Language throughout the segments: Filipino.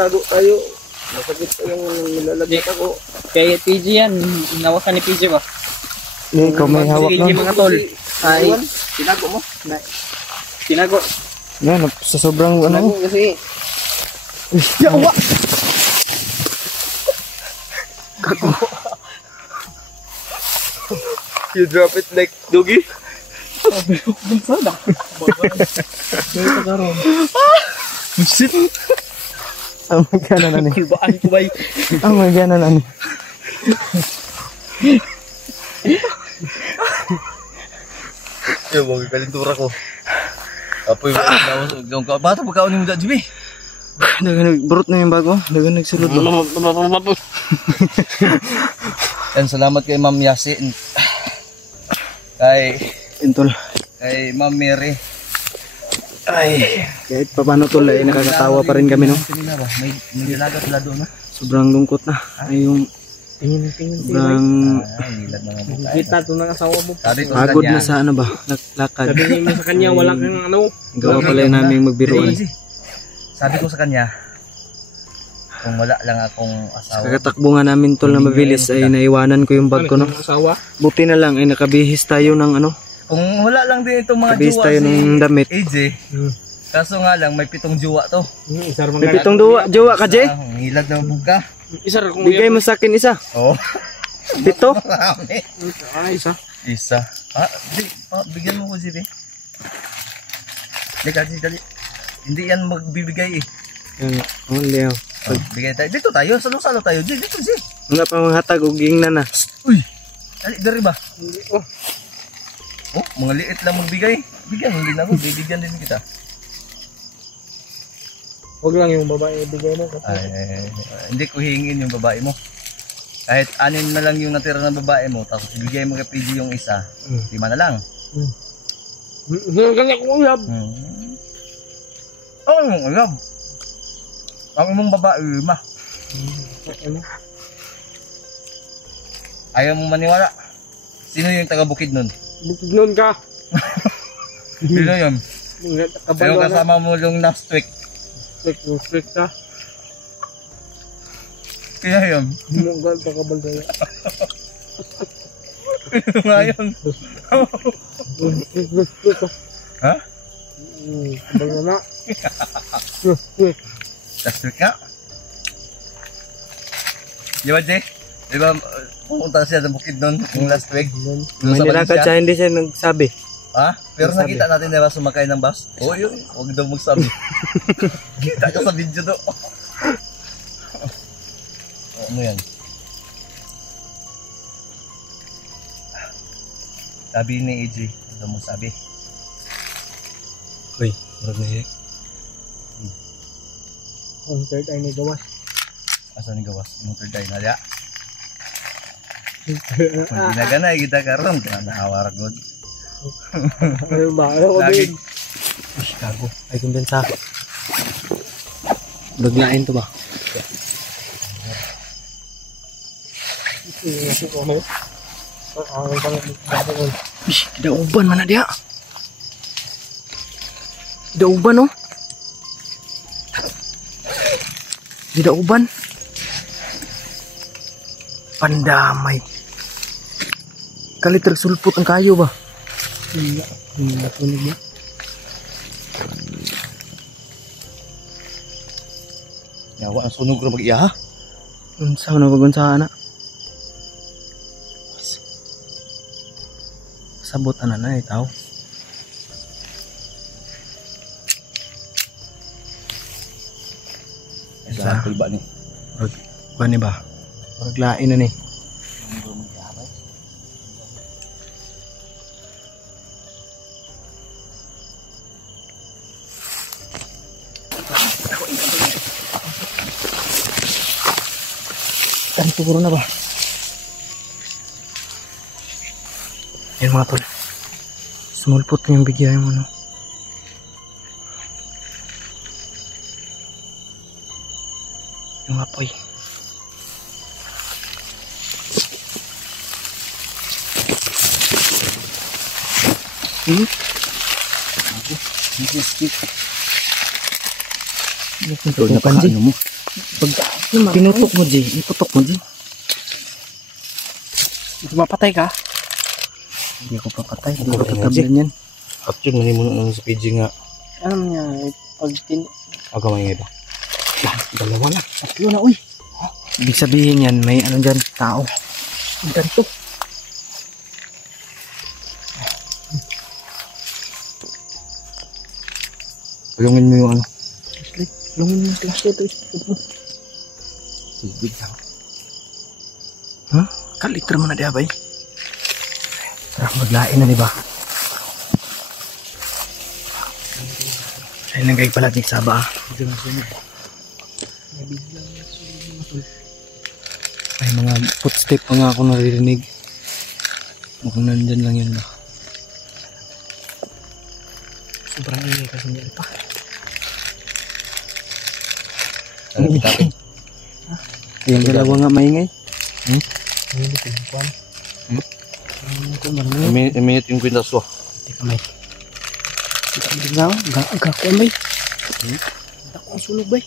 magtago tayo. Masakit pa yung nilalagay ako. Kay PG yan. Hinawakan ni PG ba? Ikaw may hawak PG nun. mga tol. Ay. Tinago mo. Tinago. Yan, sa sobrang ano. Kasi. Yawa! You drop it like doggy. Sana. Shit! Ang magana na ni. Kulbaan ko ba? Ang magana na ni. Yo, wag kalintura ko. Apoy ba yung bata pagkaon mo dyan, Jimmy? Dagan nagbrot na yung bago. Dagan nagsulod mo. And salamat kay Ma'am Yasi. Kay Intol. Ma'am Mary. Ay, kahit pa paano tol, ay nakakatawa pa rin kami, no? May nilaga sila doon, no? Sobrang lungkot na. Ay, yung sobrang Kita to ng asawa mo. pagod na sa ano ba? Lakad. Sabi mo sa kanya, wala kang ano. Gawa pala namin magbiruan. Sabi ko sa kanya, kung wala lang akong asawa. Kakatakbo nga namin tol na mabilis ay naiwanan ko yung bag ko, no? Asawa? Buti na lang ay nakabihis tayo ng ano. Kung wala lang din itong mga Nakabihis jowa tayo ng damit. AJ. Kaso nga lang, may 7 jowa to. May 7 jowa ka, Jay? Ang hilag na buka. Isa kung Bigay mo sa akin isa. Oo. 7? Marami. isa. Isa. Bigyan mo ko, Jay. Dali. Hindi yan magbibigay eh. Only ako. Bigay tayo. Dito tayo. Salo-salo tayo. Dito, Jay. Wala pa mga hatag o gingna na. Uy. Dali, dari ba? Oh, mga liit lang magbigay. Bigyan din ako. Bibigyan din kita. Huwag lang yung babae ibigay mo. Hindi ko hingin yung babae mo. Kahit 6 na lang yung natira ng babae mo, tapos ibigay mo kay PG yung isa, 5 na lang. Kanya ko uyab. Oo, yung uyab. Ang imong babae, 5. Ayaw mo maniwala. Sino yung taga-bukid nun? Bukid nun ka. Sino yun? Pero Kabalo na. kasama mo yung last week. Strict ka. Kaya yun. Munggal pa kabalo na. Ano nga yun? Ha? Kabalo na. Last week nga? Di ba, Jay? Di ba, pupunta siya sa bukid nun yung last week? May nilakad siya, hindi siya nagsabi. Ha? Pero nakita natin diba sumakay ng bus? Oo yun, huwag daw magsabi. Kita ka sa video do. Ano yan? Sabi ni AJ, huwag daw magsabi. Uy, marag na yun. Ang third eye ni gawas. Asa ni gawas? Yung third eye na liya? Kung ginaganay kita karon, nahawarak god. Ano ba? Ano ko Lagi. din? Gago. Ay, kumbensa. Baglain to ba? Ish, kidauban man na dia. Kidauban, no? Kidauban. Pandamay. Kali tersulput ang kayo ba? Iya. Tunog ba? Yawa, ang sunog na mag-iya ha? Unsa na bagunsa na? Sabot na itaw. Example ba ni? Kuan ba? Maglain na ni. Siguro na ba? Yan mga tol. Small pot yung bigyan mo, no? Yung apoy. Ito na pa ano mo? Pinutok mo, G. Iputok mo, G. Mapatay ka? Hindi ako papatay. Hindi Ako ko rin, tatablan yan. Capture na mo na sa PG nga. Alam niya, pag Aga may iba. Dalawa na. tatlo na, uy. Ibig sabihin yan, may ano dyan, tao. Ang ganito. Tulungin mo yung ano. Lungan mo yung flashlight, uy. Tubig lang. Ha? Kalitra mo na di abay. Tara, maglain na, di ba? Ay, nanggay pala, Jig Saba. Ay, mga footstep pa nga ako naririnig. Mukhang nandyan lang yun ba? Sobrang ingay kasi niya pa. Ano pitapin? Yung dalawa nga maingay. Hindi ko kwan. Hindi ko marunong. Iminit yung kwintas ko. Hindi ka may. Hindi ka magagawa. Gagakon bay. Ako ang sunog bay.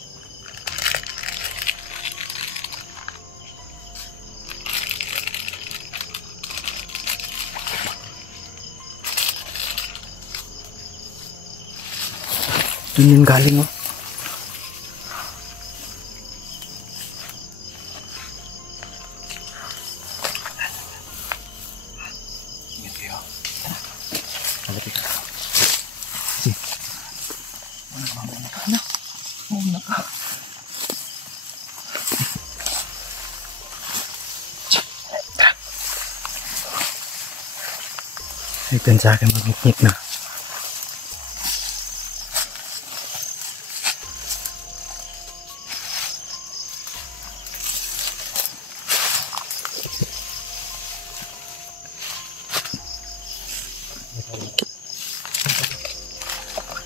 Doon yun galing, oh. Ito sa akin mag-ngit na.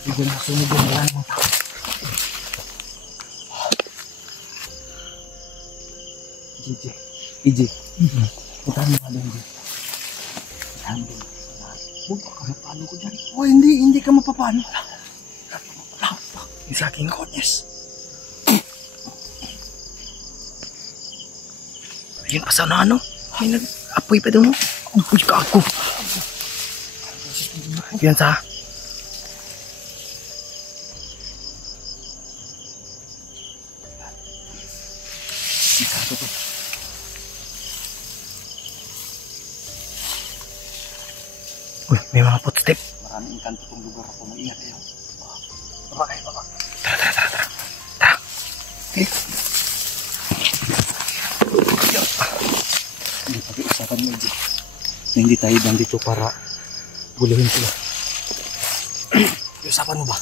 Hindi na sunog yung balaan mo. EJ. Puntahan mo nga doon, EJ. Puntahan mo doon. Huwag ka mapano ko dyan. Oh, hindi ka mapapano. Yung sa aking konyes. Ayun pa sana ano? May nag-apoy pa doon. Apoy ka ako. Yan sa... Uy, may mga footstep. Maraming kanto tong lugar ako. Maingat kayo. Baba kayo, baba. Tara. Okay. Hindi pag-iusapan mo, EJ. Na hindi tayo nandito para guluhin sila. Usapan mo ba?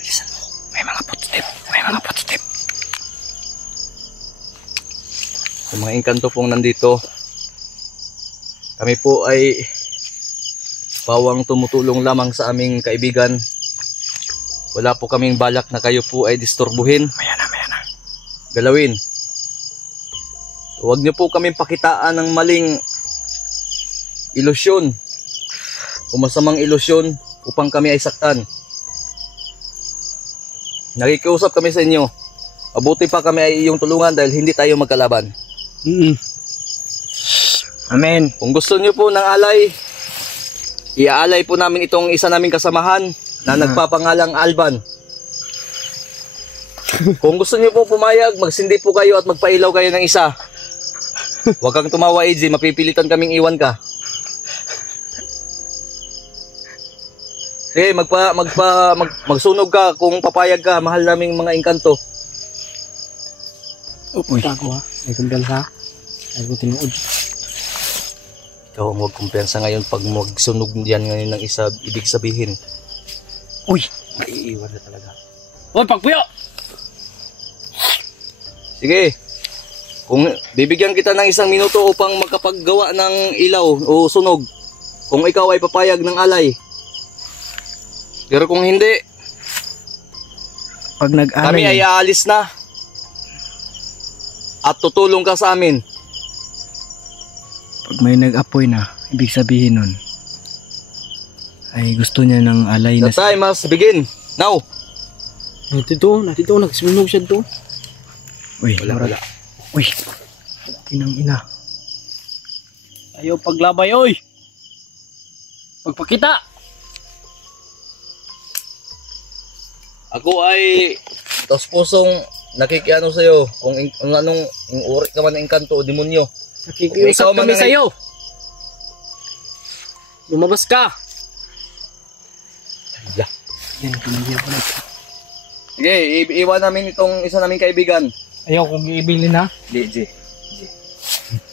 Bilisan mo. May mga footstep. May mga footstep. Sa mga engkanto pong nandito, kami po ay pawang tumutulong lamang sa aming kaibigan. Wala po kaming balak na kayo po ay disturbuhin, Maya na. galawin. Huwag niyo po kaming pakitaan ng maling ilusyon o masamang ilusyon upang kami ay saktan. Nakikiusap kami sa inyo. Mabuti pa kami ay iyong tulungan dahil hindi tayo magkalaban. Amen. Kung gusto niyo po ng alay, iaalay po namin itong isa naming kasamahan na nagpapangalang Alban. Kung gusto niyo po pumayag, magsindi po kayo at magpailaw kayo ng isa. Huwag kang tumawa, EJ, mapipilitan kaming iwan ka. Sige, magsunog ka kung papayag ka, mahal naming mga engkanto. Uy. Tago ha. Ay kumpiyansa. Ay ko tinuod. Ikaw ang huwag kumpiyansa ngayon pag magsunog yan ngayon ng isa, ibig sabihin, Uy. maiiwan na talaga. Uy, pagpuyo! Sige, kung bibigyan kita ng 1 minuto upang makapaggawa ng ilaw o sunog, kung ikaw ay papayag ng alay. Pero kung hindi, Pag nag-alay. kami ay aalis na. At tutulong ka sa amin. Pag may nag-apoy na, ibig sabihin nun, ay gusto niya ng alay The na time must begin. Now. Natito, nagsunog siya to. Uy, Wala. Uy, inang ina. Ayaw paglabay, oy. Pagpakita. Ako ay taos pusong nakikiano sa'yo kung anong uri ka man ng engkanto o demonyo. Nakikiusap Ikaw man kami ang- sa'yo. Lumabas ka. Yeah. Yan, kumagyan ko na. Sige, iwan namin itong isa naming kaibigan. Ayaw kong iibili na. G.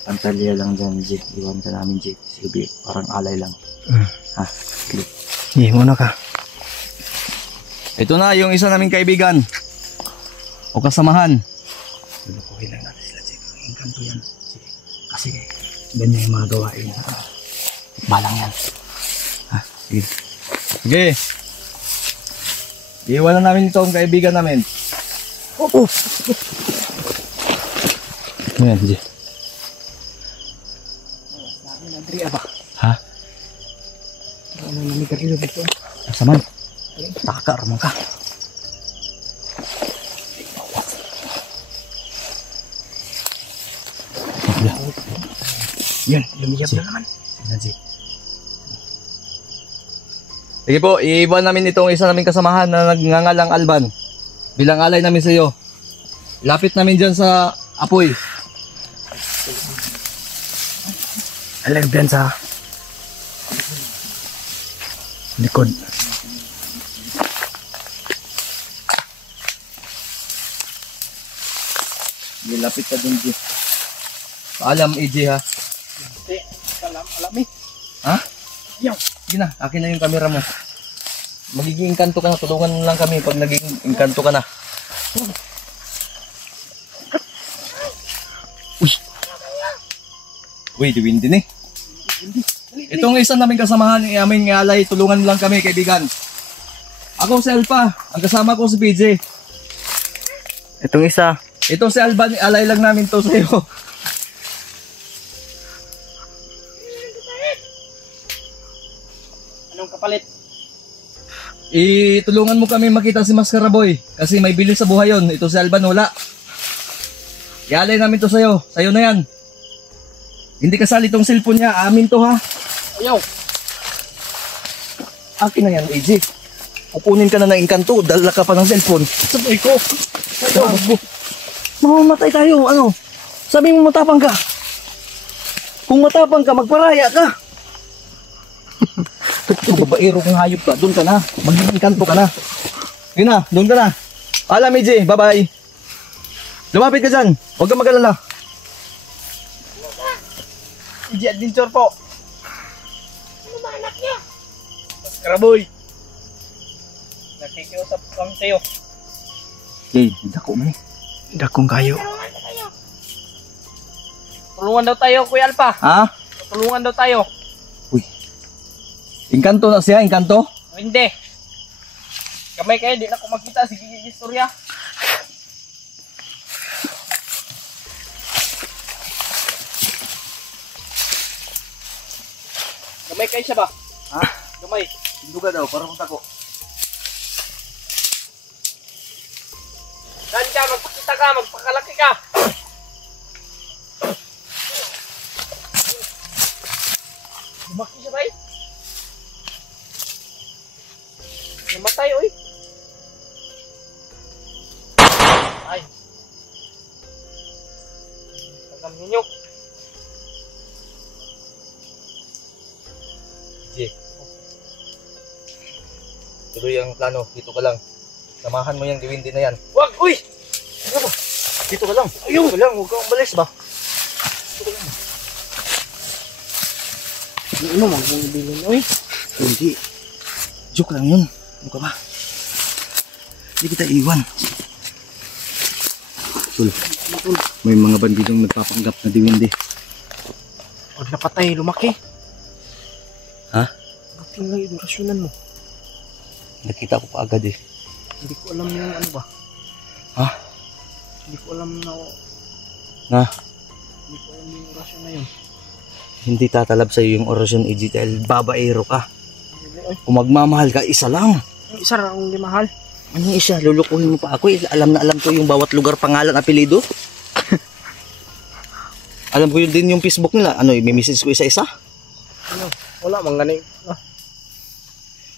Pantalya lang dyan, G. Iwan ka namin, G. Sige, parang alay lang. Ha? Sige. Hindi, muna ka. Ito na yung isa naming kaibigan. O kasamahan. Lukuhin lang natin sila, G. Engkanto yan, G. Kasi, ganyan yung mga gawain. Balang yan. Ha? Sige. Sige. Iwan na namin itong kaibigan namin. Oh. Ayan, sige. Andrea ba? Ha? Ano na may karilo dito? Saman. Taka, ramang ka. Yan, lumiyap na naman. Ayan, sige. Sige po, iiwan namin itong isa naming kasamahan na nagngangalang Alban. Bilang alay namin sa iyo. Lapit namin dyan sa apoy. Alagdan sa likod. Lapit ka dun, G. Paalam, EJ, ha? Alam eh. Ha? Yaw. Sige na, akin na yung camera mo. Magiging engkanto ka na. Tulungan mo lang kami pag naging engkanto ka na. Uy, diwin din eh. Itong isa namin kasamahan, aming alay, tulungan mo lang kami, kaibigan. Ako si Alpha, ang kasama ko si PJ. Itong isa. Ito si Alban, alay lang namin to sa'yo. Anong kapalit? Itulungan mo kami makita si Mascara Boy. Kasi may bilis sa buhay yon. Ito si Alban, wala. Ialay namin to sa'yo. Sa'yo na yan. Hindi kasali tong cellphone niya. Amin to, ha. Ayaw. Akin na yan, AJ. Kukunin ka na ng engkanto. Dala ka pa ng cellphone. Sabay ko. Mamamatay tayo. Ano? Sabi mo matapang ka. Kung matapang ka, magparaya ka. Kung babaero kang hayop ka, doon ka na. Magiging engkanto ka na. Yun na, doon ka na. Alam, AJ. Bye-bye. Lumapit ka dyan. Huwag kang mag-alala. AJ Adventure po. Ano ba anak niya? Karaboy. Nakikiusap kami sa'yo. Okay, dako man eh. Dakong kayo. Tulungan daw tayo, Kuya Alpha. Ha? Tulungan daw tayo. Engkanto na siya, engkanto? Hindi. Kamay kayo, di na ako makita. Sige, istorya. Kamay kayo siya ba? Ha? Kamay. Hinduga daw, parang tako. Saan ka? Magpakita ka. Magpakalaki ka. Lumaki siya ba eh? Namatay, oy. Ay. Pagam ninyo. AJ. Tuloy ang plano, dito ka lang. Samahan mo yung diwindi na yan. Wag, uy! Ano ba? Dito ka lang. Ayun! Dito ka lang, huwag kang umalis ba? Ano mo magbibilin, oy? Hindi. Joke lang yun. Ano ka ba? Hindi kita iwan. Tul, may mga bandidong nagpapanggap na diwindi. Pag napatay, lumaki. Ha? Bakit lang yung rasyonan mo? Nakita ko pa agad eh. Hindi ko alam yung ano ba? Ha? Hindi ko alam na... Na? Hindi ko alam yung rasyon na yun. Hindi tatalab sa'yo yung orasyon, AJ, dahil babaero ka. Hindi, oy. Kung magmamahal ka, isa lang. Yung isa lang ang di mahal. Ano yung isa? Lulukuhin mo pa ako. Alam na alam ko yung bawat lugar, pangalan, apelido. Alam ko yun din yung Facebook nila. Ano, may message ko isa-isa. Ano? Wala mang ganing.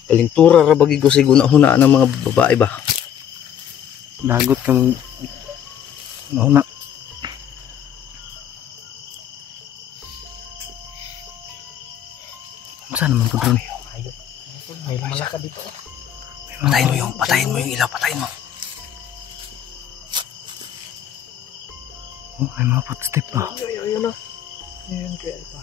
Kalintura rabagi ko siguna hunaan ng mga babae ba. Dagot kang mauna. Saan naman ko drone? May malaka dito. Patayin mo yung ilaw, patayin mo. Oh, may mga footstep pa. Ayun na. Ayun kaya ito.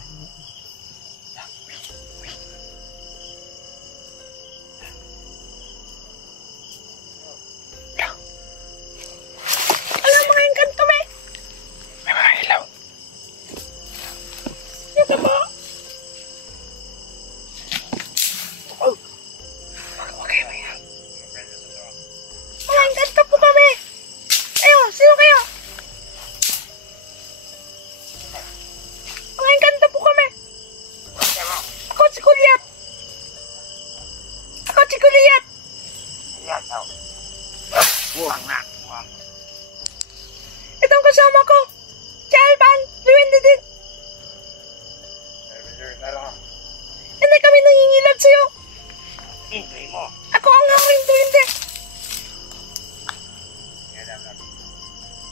May mga ilaw. Itong kasama ko, si Alban, Luwindidin. Hindi kami nangingilad sa'yo. Ako ang haring Luwindi.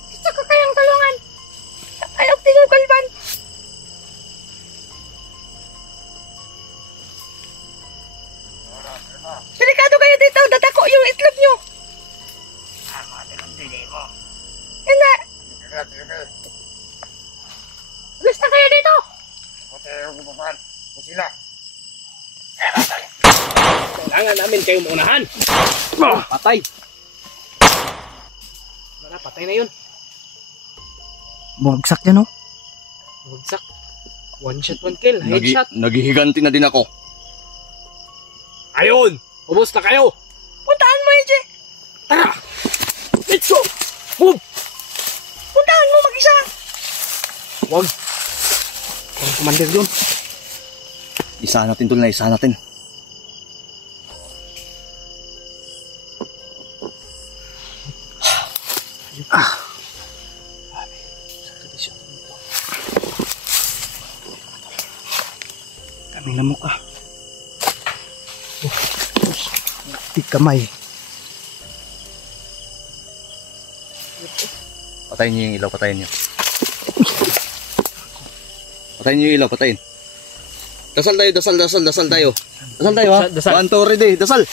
Gusto ko kayong tulungan. Ayaw tingin ko, Alban. Delikado kayo dito, dadako yung itlog nyo. Hindi. Alis na kayo dito. Kailangan namin kayong maunahan. Patay. Wala, patay na yun. Bumagsak yan, oh. Wagsak. One shot, one kill. Headshot. Naghihiganti na din ako. Ayun! Ubus na kayo! Puntahan mo, EJ. Tara! Let's go! Move! Puntahan mo mag-isa. Wag! Parang commander yun. Isa natin tol na, isa natin. Kami na mukha. Di kamay. Patayin niyo yung ilaw, patayin niyo. Patayin niyo yung ilaw, patayin. Dasal tayo, dasal tayo. Dasal tayo ha. Dasal. 1, 2, ready, dasal.